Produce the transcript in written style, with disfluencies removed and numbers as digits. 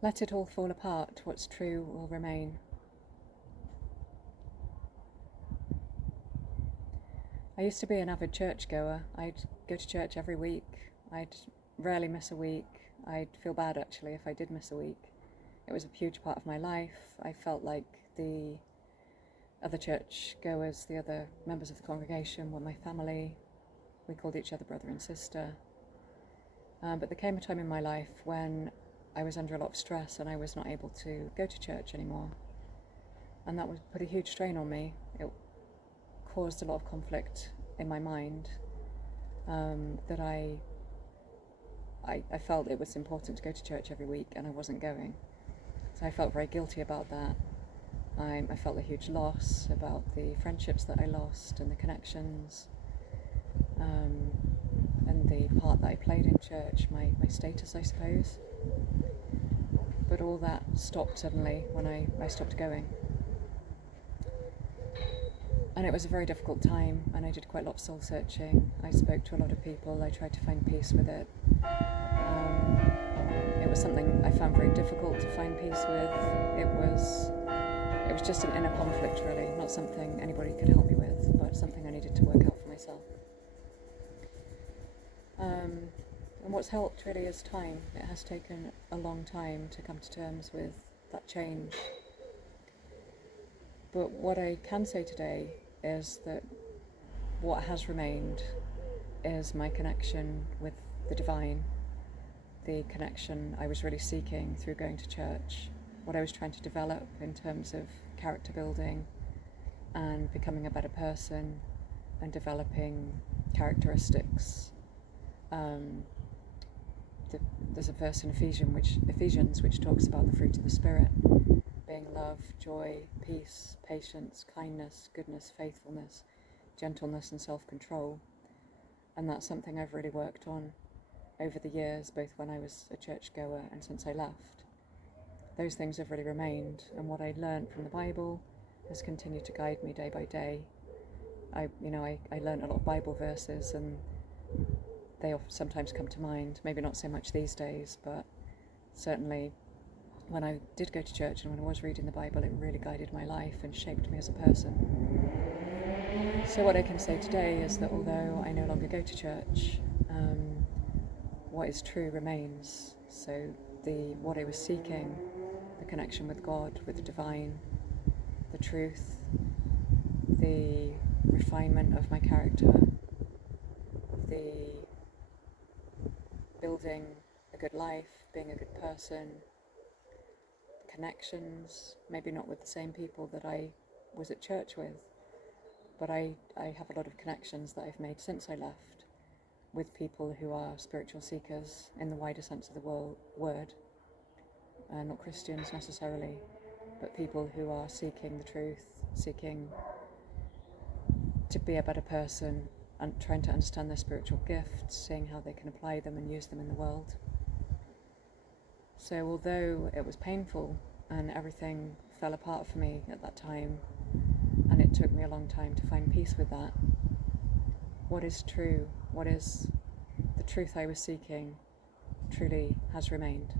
Let it all fall apart, what's true will remain. I used to be an avid churchgoer. I'd go to church every week. I'd rarely miss a week. I'd feel bad actually if I did miss a week. It was a huge part of my life. I felt like the other churchgoers, the other members of the congregation were my family. We called each other brother and sister. But there came a time in my life when I was under a lot of stress and I was not able to go to church anymore. And that would put a huge strain on me. It caused a lot of conflict in my mind, that I felt it was important to go to church every week and I wasn't going. So I felt very guilty about that. I felt a huge loss about the friendships that I lost and the connections, and the part that I played in church, my status, I suppose. But all that stopped suddenly when I stopped going. And it was a very difficult time, and I did quite a lot of soul searching. I spoke to a lot of people. I tried to find peace with it. It was something I found very difficult to find peace with. It was just an inner conflict, really, not something anybody could help me with, but something I needed to work out for myself. And what's helped really is time. It has taken a long time to come to terms with that change. But what I can say today is that what has remained is my connection with the divine, the connection I was really seeking through going to church, what I was trying to develop in terms of character building and becoming a better person and developing characteristics. There's a verse in Ephesians which talks about the fruit of the Spirit being love, joy, peace, patience, kindness, goodness, faithfulness, gentleness and self-control. And that's something I've really worked on over the years, both when I was a churchgoer and since I left. Those things have really remained, and what I learned from the Bible has continued to guide me day by day. I learned a lot of Bible verses, and they sometimes come to mind, maybe not so much these days, but certainly when I did go to church and when I was reading the Bible, it really guided my life and shaped me as a person. So what I can say today is that although I no longer go to church, what is true remains. So what I was seeking, the connection with God, with the divine, the truth, the refinement of my character, the building a good life, being a good person, connections, maybe not with the same people that I was at church with, but I have a lot of connections that I've made since I left with people who are spiritual seekers in the wider sense of the word, not Christians necessarily, but people who are seeking the truth, seeking to be a better person and trying to understand their spiritual gifts, seeing how they can apply them and use them in the world. So although it was painful and everything fell apart for me at that time, and it took me a long time to find peace with that, what is true, what is the truth I was seeking, truly has remained.